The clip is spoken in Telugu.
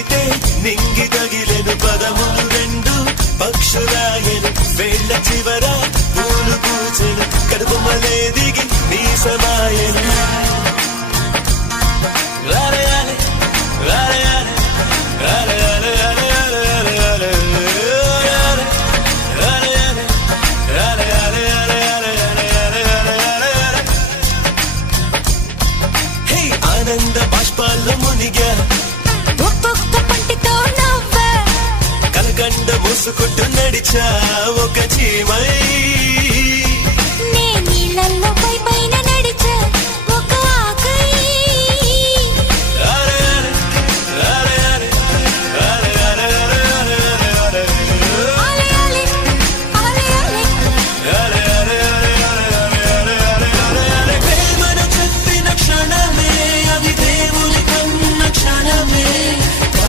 పలికితే నింగి తగిలెను పదములు రెండు పక్షురాయను వేళ్ళ చివర పూలు పూచెను కడుపుమలే దిగి నీ సమాయను ఆనంద బాష్పాల్లో మునిగా ఒక్కొక్క పంటితో నవ్వా కలకండ మూసుకుంటూ నడిచా ఒక చీమై నే నీళ్ళల్లో